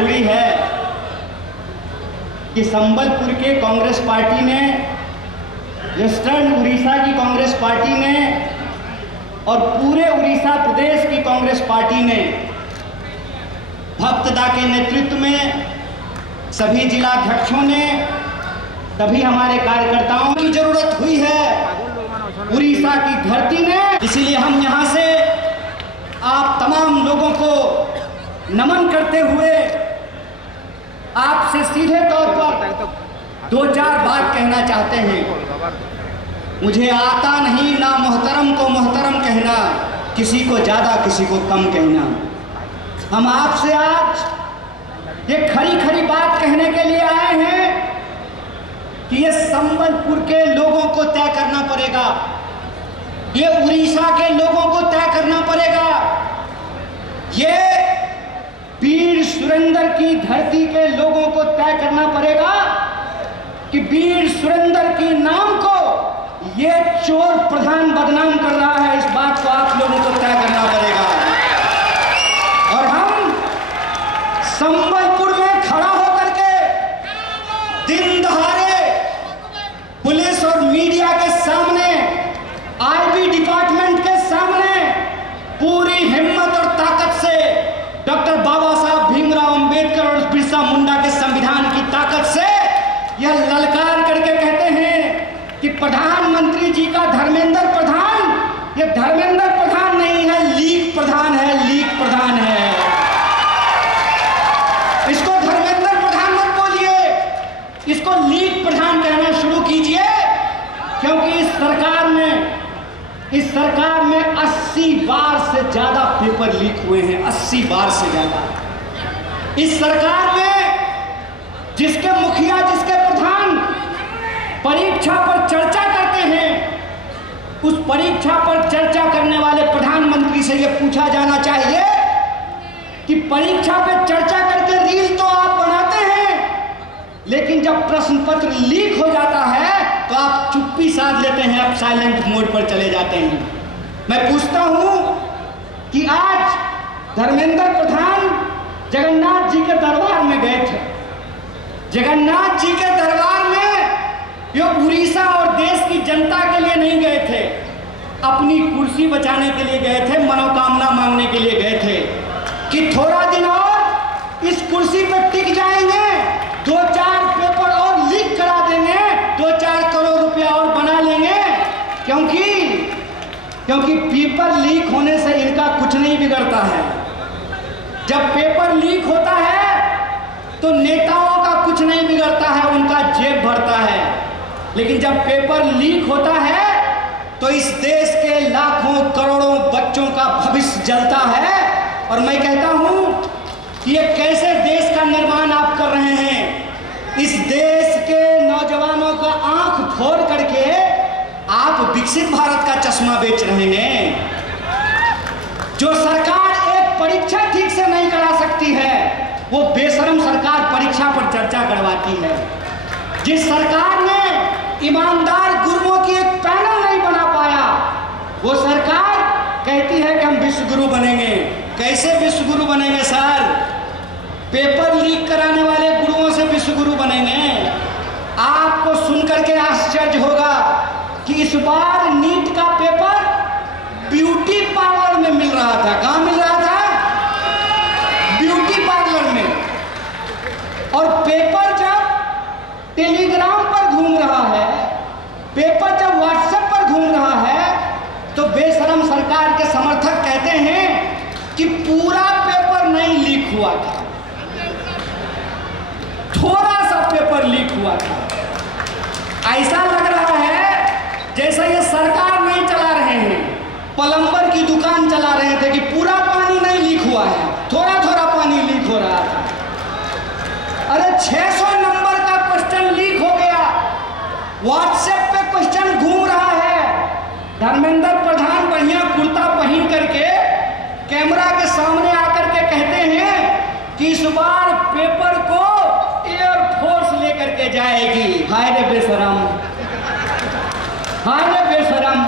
जरूरी है कि संबलपुर के कांग्रेस पार्टी ने, वेस्टर्न उड़ीसा की कांग्रेस पार्टी ने और पूरे उड़ीसा प्रदेश की कांग्रेस पार्टी ने भक्तदा के नेतृत्व में, सभी जिलाध्यक्षों ने, सभी हमारे कार्यकर्ताओं की जरूरत हुई है उड़ीसा की धरती ने। इसीलिए हम यहाँ से आप तमाम लोगों को नमन करते हुए आपसे सीधे तौर पर दो चार बात कहना चाहते हैं। मुझे आता नहीं ना मोहतरम को मोहतरम कहना, किसी को ज़्यादा किसी को कम कहना। हम आपसे आज ये खरी खरी बात कहने के लिए आए हैं कि ये संबलपुर के लोगों को तय करना पड़ेगा, ये उड़ीसा के लोगों को तय करना पड़ेगा, ये वीर सुरेंद्र की धरती के लोगों को तय करना पड़ेगा कि वीर सुरेंद्र के नाम को ये चोर प्रधान बदनाम कर रहा है। इस बात को आप लोगों को तय करना पड़ेगा। और हम संबलपुर में खड़ा होकर के दिन दहाड़े पुलिस और मीडिया के सामने, आईबी डिपार्टमेंट के सामने पूरी हिम्मत और ताकत से डॉक्टर बाबा साहब भीमराव अंबेडकर और बिरसा मुंडा के संविधान की ताकत से यह ललकार करके कहते हैं कि प्रधानमंत्री जी का धर्मेंद्र प्रधान, ये धर्मेंद्र प्रधान नहीं है, लीग प्रधान है, लीग प्रधान है। इसको धर्मेंद्र प्रधान मत बोलिए, इसको लीग प्रधान कहना शुरू कीजिए, क्योंकि इस सरकार में 80 बार से ज्यादा पेपर लीक हुए हैं, 80 बार से ज्यादा। इस सरकार में जिसके मुखिया, जिसके प्रधान परीक्षा पर चर्चा करते हैं, उस परीक्षा पर चर्चा करने वाले प्रधानमंत्री से यह पूछा जाना चाहिए कि परीक्षा पर चर्चा करके रील तो आप बनाते हैं, लेकिन जब प्रश्न पत्र लीक हो जाता है तो आप चुप्पी साध लेते हैं, आप साइलेंट मोड पर चले जाते हैं। मैं पूछता हूं कि आज धर्मेंद्र प्रधान जगन्नाथ जी के दरबार में गए थे। जगन्नाथ जी के दरबार में ये उड़ीसा और देश की जनता के लिए नहीं गए थे, अपनी कुर्सी बचाने के लिए गए थे, मनोकामना मांगने के लिए गए थे कि थोड़ा दिन और इस कुर्सी पर टिक जाएंगे, 2-4 पेपर और लीक करा देंगे, 2-4 करोड़ रुपया और बना लेंगे, क्योंकि पेपर लीक होने से इनका कुछ नहीं बिगड़ता है। जब पेपर लीक होता है तो नेताओं का कुछ नहीं बिगड़ता है, उनका जेब भरता है। लेकिन जब पेपर लीक होता है तो इस देश के लाखों करोड़ों बच्चों का भविष्य जलता है। और मैं कहता हूं कि ये कैसे देश का निर्माण आप कर रहे हैं। इस देश के नौजवानों का आंख फोड़ करके आप विकसित भारत का चश्मा बेच रहे हैं। जो सरकार एक परीक्षा ठीक से नहीं करा सकती है, वो बेशरम सरकार परीक्षा पर चर्चा करवाती है। जिस सरकार ने ईमानदार गुरुओं की एक पैनल नहीं बना पाया, वो सरकार कहती है कि हम विश्व गुरु बनेंगे। कैसे विश्व गुरु बनेंगे सर? पेपर लीक कराने वाले गुरुओं से विश्व गुरु बनेंगे? आपको सुनकर के आश्चर्य होगा कि इस बार नीट का पेपर ब्यूटी पार्लर में मिल रहा था। कहाँ मिल रहा था? ब्यूटी पार्लर में। और पेपर जब टेलीग्राम पर घूम रहा है, पेपर जब व्हाट्सएप पर घूम रहा है, तो बेशरम सरकार के समर्थक कहते हैं कि पूरा पेपर नहीं लीक हुआ था, थोड़ा सा पेपर लीक हुआ था। ऐसा लग रहा है जैसा ये सरकार नहीं चला रहे हैं, प्लम्बर की दुकान चला रहे थे कि पूरा पानी नहीं लीक हुआ है, थोड़ा थोड़ा पानी लीक हो रहा था। अरे 600 नंबर का क्वेश्चन लीक हो गया, व्हाट्सएप पे क्वेश्चन घूम रहा है। धर्मेंद्र प्रधान बढ़िया कुर्ता पहन करके कैमरा के सामने आकर के कहते हैं कि इस बार पेपर को एयरफोर्स लेकर के जाएगी। हाय रे बेशरम, हाय रे बेशरम।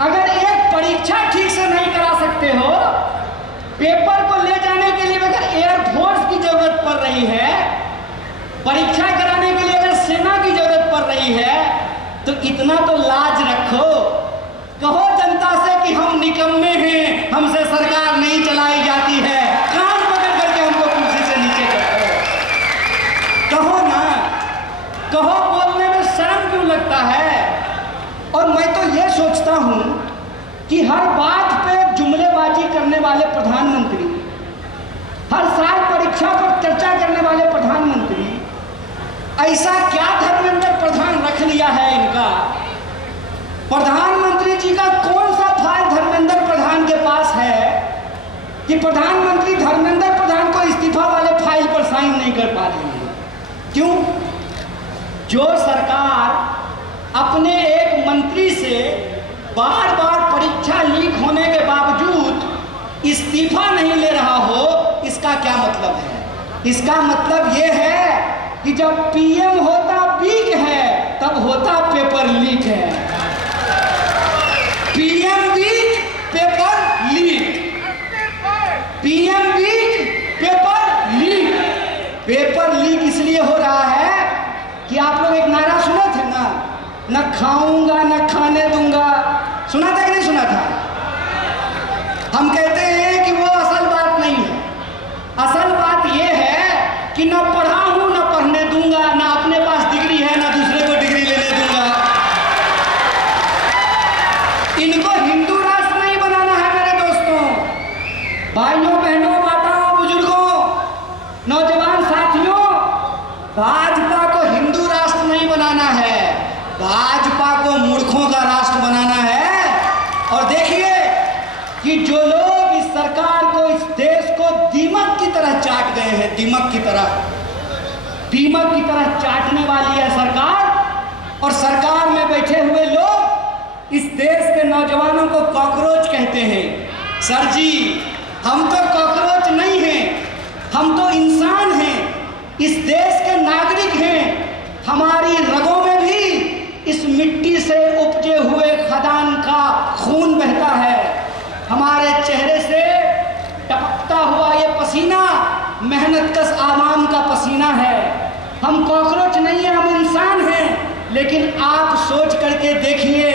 अगर एक परीक्षा ठीक से नहीं करा सकते हो, पेपर को ले जाने के लिए अगर एयरफोर्स परीक्षा कराने के लिए अगर सेना की जरूरत पड़ रही है तो इतना तो लाज रखो, कहो जनता से कि हम निकम्मे हैं, हमसे सरकार नहीं चलाई जाती है, कान पकड़ करके हमको कुर्सी से नीचे कहो ना, कहो। बोलने में शर्म क्यों लगता है? और मैं तो ये सोचता हूं कि हर बात पे जुमलेबाजी करने वाले प्रधानमंत्री, हर साल परीक्षा पर चर्चा करने वाले प्रधानमंत्री, ऐसा क्या धर्मेंद्र प्रधान रख लिया है इनका? प्रधानमंत्री जी का कौन सा फाइल धर्मेंद्र प्रधान के पास है कि प्रधानमंत्री धर्मेंद्र प्रधान को इस्तीफा वाले फाइल पर साइन नहीं कर पा रहे हैं? क्यों? जो सरकार अपने एक मंत्री से बार बार परीक्षा लीक होने के बावजूद इस्तीफा नहीं ले रहा हो, इसका क्या मतलब है? इसका मतलब यह है कि जब पीएम होता वीक है तब होता पेपर लीक है। PM week, paper leak, PM week, paper leak. Paper leak इसलिए हो रहा है कि आप लोग एक नारा सुने थे ना, न खाऊंगा न खाने दूंगा, सुना था कि नहीं सुना था? हम कहते हैं कि वो असल बात नहीं है। असल बात यह है कि न पढ़ा हूं न पढ़ने दूंगा, न अपने पास डिग्री है न दूसरे को डिग्री लेने दूंगा। इनको हिंदू राष्ट्र नहीं बनाना है मेरे दोस्तों, भाइयों बहनों, माताओं, बुजुर्गों, नौजवान साथियों। भाजपा को हिंदू राष्ट्र नहीं बनाना है, भाजपा को मूर्खों का राष्ट्र बनाना है। और देखिए कि जो लोग इस सरकार को, इस देश को दीमक की तरह चाट गए हैं, दीमक की तरह, दीमक की तरह चाटने वाली है सरकार। और सरकार में बैठे हुए लोग इस देश के नौजवानों को कॉकरोच कहते हैं। सर जी, हम तो कॉकरोच नहीं हैं, हम तो इंसान हैं, इस देश के नागरिक हैं। हमारी रगों में भी इस मिट्टी से उपजे हुए खदान का खून बहता है। हमारे चेहरे से टपकता हुआ ये पसीना मेहनतकश आवाम का पसीना है। हम कॉकरोच नहीं हैं, हम इंसान हैं। लेकिन आप सोच करके देखिए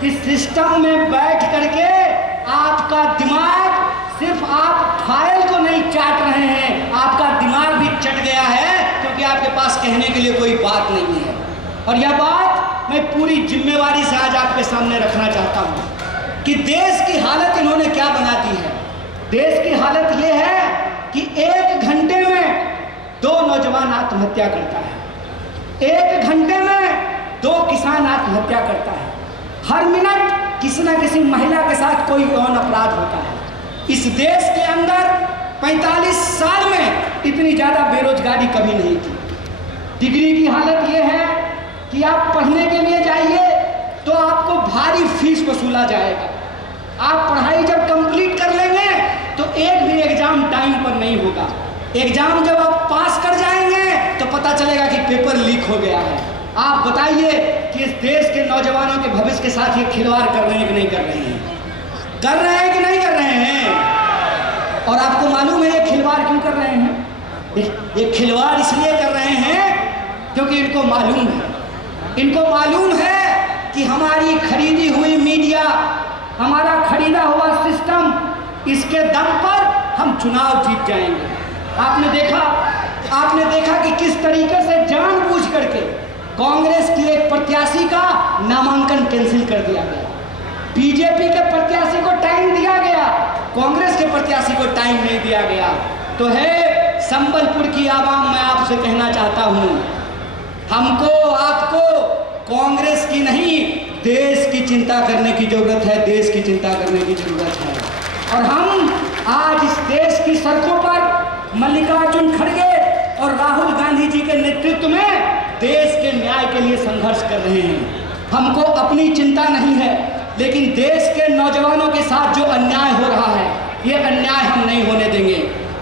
कि सिस्टम में बैठ करके आपका दिमाग, सिर्फ आप फाइल को नहीं चाट रहे हैं, आपका दिमाग भी चट गया है, क्योंकि आपके पास कहने के लिए कोई बात नहीं है। और यह बात मैं पूरी जिम्मेवारी से आज आपके सामने रखना चाहता हूं कि देश की हालत इन्होंने क्या बना दी है। देश की हालत यह है कि 1 घंटे में 2 नौजवान आत्महत्या करता है, 1 घंटे में 2 किसान आत्महत्या करता है, हर मिनट किसी न किसी महिला के साथ कोई यौन अपराध होता है। इस देश के अंदर 45 साल में इतनी ज़्यादा बेरोजगारी कभी नहीं थी। डिग्री की हालत यह है कि आप पढ़ने के लिए जाइए तो आपको भारी फीस वसूला जाएगा। आप पढ़ाई जब कंप्लीट कर लेंगे तो एक भी एग्जाम टाइम पर नहीं होगा। एग्जाम जब आप पास कर जाएंगे तो पता चलेगा कि पेपर लीक हो गया है। आप बताइए कि इस देश के नौजवानों के भविष्य के साथ ये खिलवाड़ कर रहे हैं कि नहीं कर रहे हैं? कर रहे हैं कि नहीं कर रहे हैं? और आपको मालूम है ये खिलवाड़ क्यों कर रहे हैं? ये खिलवाड़ इसलिए कर रहे हैं क्योंकि इनको मालूम है, इनको मालूम है कि हमारी खरीदी हुई मीडिया, हमारा खरीदा हुआ सिस्टम, इसके दम पर हम चुनाव जीत जाएंगे। आपने देखा कि किस तरीके से जानबूझ करके कांग्रेस की एक प्रत्याशी का नामांकन कैंसिल कर दिया गया, बीजेपी के प्रत्याशी को टाइम दिया गया, कांग्रेस के प्रत्याशी को टाइम नहीं दिया गया। तो है संबलपुर की आवाम, मैं आपसे कहना चाहता हूं, हमको आपको कांग्रेस की नहीं देश की चिंता करने की जरूरत है, देश की चिंता करने की जरूरत है। और हम आज इस देश की सड़कों पर मल्लिकार्जुन खड़गे और राहुल गांधी जी के नेतृत्व में देश के न्याय के लिए संघर्ष कर रहे हैं। हमको अपनी चिंता नहीं है, लेकिन देश के नौजवानों के साथ जो अन्याय हो रहा है, ये अन्याय हम नहीं होने देंगे।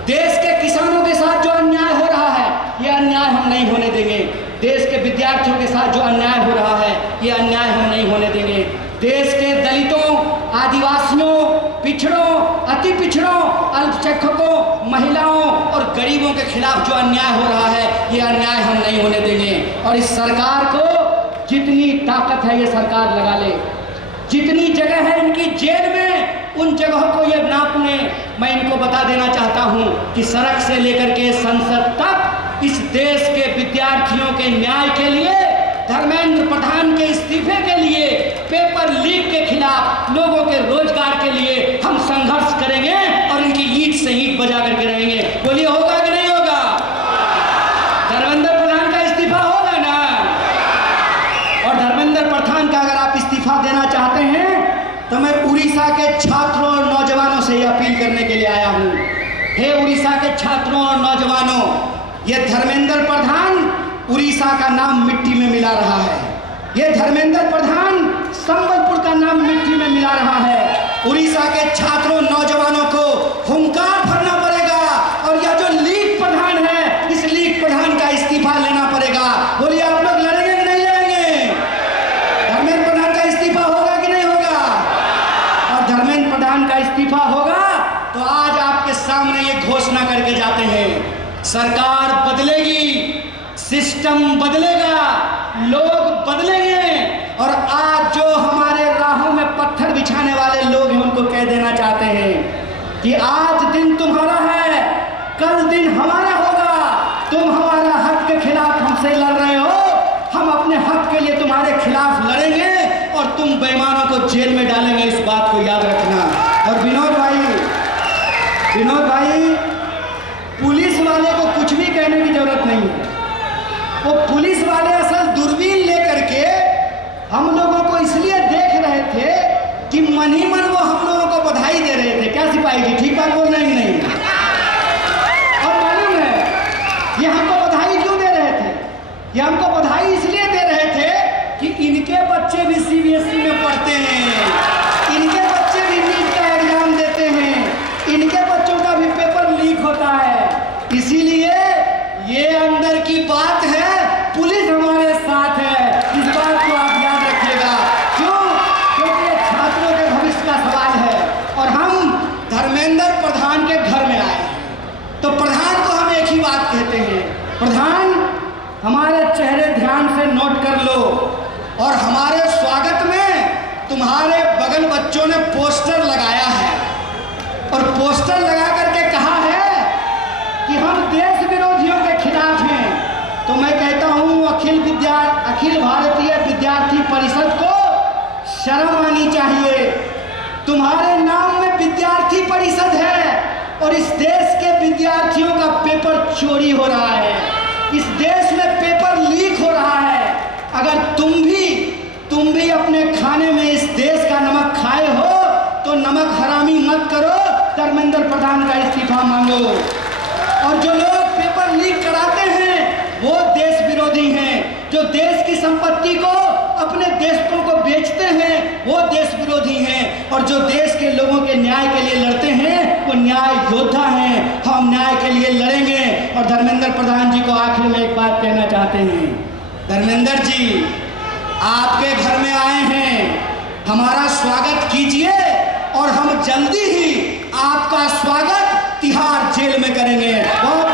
देश के किसानों के साथ जो अन्याय हो रहा है, ये अन्याय हम नहीं होने देंगे। देश के विद्यार्थियों के साथ जो अन्याय हो रहा है, ये अन्याय हम नहीं होने देंगे। देश के दलितों, आदिवासियों, पिछड़ों, अति पिछड़ों, अल्पसंख्यकों, महिलाओं और गरीबों के खिलाफ जो अन्याय हो रहा है, ये अन्याय हम नहीं होने देंगे। और इस सरकार को जितनी ताकत है ये सरकार लगा ले, जितनी जगह है इनकी जेल में, उन जगहों को ये नाप लें। मैं इनको बता देना चाहता हूं कि सड़क से लेकर के संसद तक इस देश के विद्यार्थियों के न्याय के लिए, धर्मेंद्र प्रधान के इस्तीफे के लिए, पेपर लीक के खिलाफ, लोगों के रोजगार के लिए हम संघर्ष करेंगे और इनकी ईंट से ईंट बजा करके रहेंगे। बोलिए होगा कि नहीं होगा? धर्मेंद्र प्रधान का इस्तीफा होगा ना? और धर्मेंद्र प्रधान का अगर आप इस्तीफा देना चाहते हैं तो मैं उड़ीसा के छात्रों और नौजवानों से यह अपील करने के लिए आया हूं। हे उड़ीसा के छात्रों और नौजवानों, यह धर्मेंद्र प्रधान उड़ीसा का नाम मिट्टी में मिला रहा है। यह धर्मेंद्र प्रधान संबलपुर का नाम मिट्टी में मिला रहा है। उड़ीसा के छात्रों नौजवानों को हुंकार भरना पड़ेगा और यह जो लीग प्रधान है, इस लीग प्रधान का इस्तीफा लेना पड़ेगा। बोलिए आप लोग लड़ेंगे कि नहीं लड़ेंगे? धर्मेंद्र प्रधान का इस्तीफा होगा कि नहीं होगा? और धर्मेंद्र प्रधान का इस्तीफा होगा तो आज आपके सामने ये घोषणा करके जाते हैं, सरकार बदलेगी, सिस्टम बदलेगा, लोग बदलेंगे। और आज जो हमारे राहों में पत्थर बिछाने वाले लोग हैं उनको कह देना चाहते हैं कि आज दिन तुम्हारा है, कल दिन हमारा होगा। तुम हमारा हक के खिलाफ हमसे लड़ रहे हो, हम अपने हक के लिए तुम्हारे खिलाफ लड़ेंगे और तुम बेईमानों को जेल में डालेंगे, इस बात को याद रखना। और विनोद भाई, पुलिस वाले को कुछ भी कहने की जरूरत नहीं है। वो पुलिस वाले असल दूरबीन लेकर के हम लोगों को इसलिए देख रहे थे कि मन ही मन वो हम लोगों को बधाई दे रहे थे। क्या सिपाही जी, ठीक बात बोल रहे हैं नहीं? और मालूम है ये हमको बधाई क्यों दे रहे थे? ये हमको बधाई इसलिए दे रहे थे कि इनके बच्चे भी CBSE में पढ़ते हैं, इनके बच्चे भी नीट का एग्जाम देते हैं, इनके बच्चों का भी पेपर लीक होता है। इसीलिए ये अंदर की बात है, पुलिस हमारे साथ है, इस बात को आप याद रखिएगा। क्यों? क्योंकि ये छात्रों के भविष्य का सवाल है और हम धर्मेंद्र प्रधान के घर में आए हैं। तो प्रधान को हम एक ही बात कहते हैं, प्रधान हमारे चेहरे ध्यान से नोट कर लो और हमारे स्वागत में तुम्हारे बगल बच्चों ने पोस्टर लगाया है और पोस्टर लगा करके कहा है कि हम देश विरोधियों के खिलाफ हैं। तो मैं कहता हूं अखिल भारतीय विद्यार्थी परिषद को शर्म आनी चाहिए। तुम्हारे नाम में विद्यार्थी परिषद है और इस देश के विद्यार्थियों का पेपर चोरी हो रहा है, इस देश में पेपर लीक हो रहा है। अगर तुम भी अपने खाने में इस देश का नमक खाए हो तो नमक हरामी मत करो, धर्मेंद्र प्रधान का इस्तीफा मांगो। और जो लोग पेपर लीक कराते हैं वो देश विरोधी हैं, जो देश की संपत्ति को अपने देशों को बेचते हैं वो देश विरोधी हैं, और जो देश के लोगों के न्याय के लिए लड़ते हैं वो न्याय योद्धा हैं। हम न्याय के लिए लड़ेंगे। और धर्मेंद्र प्रधान जी को आखिर में एक बात कहना चाहते हैं, धर्मेंद्र जी आपके घर में आए हैं, हमारा स्वागत कीजिए और हम जल्दी ही आपका स्वागत तिहाड़ जेल में करेंगे। बहुत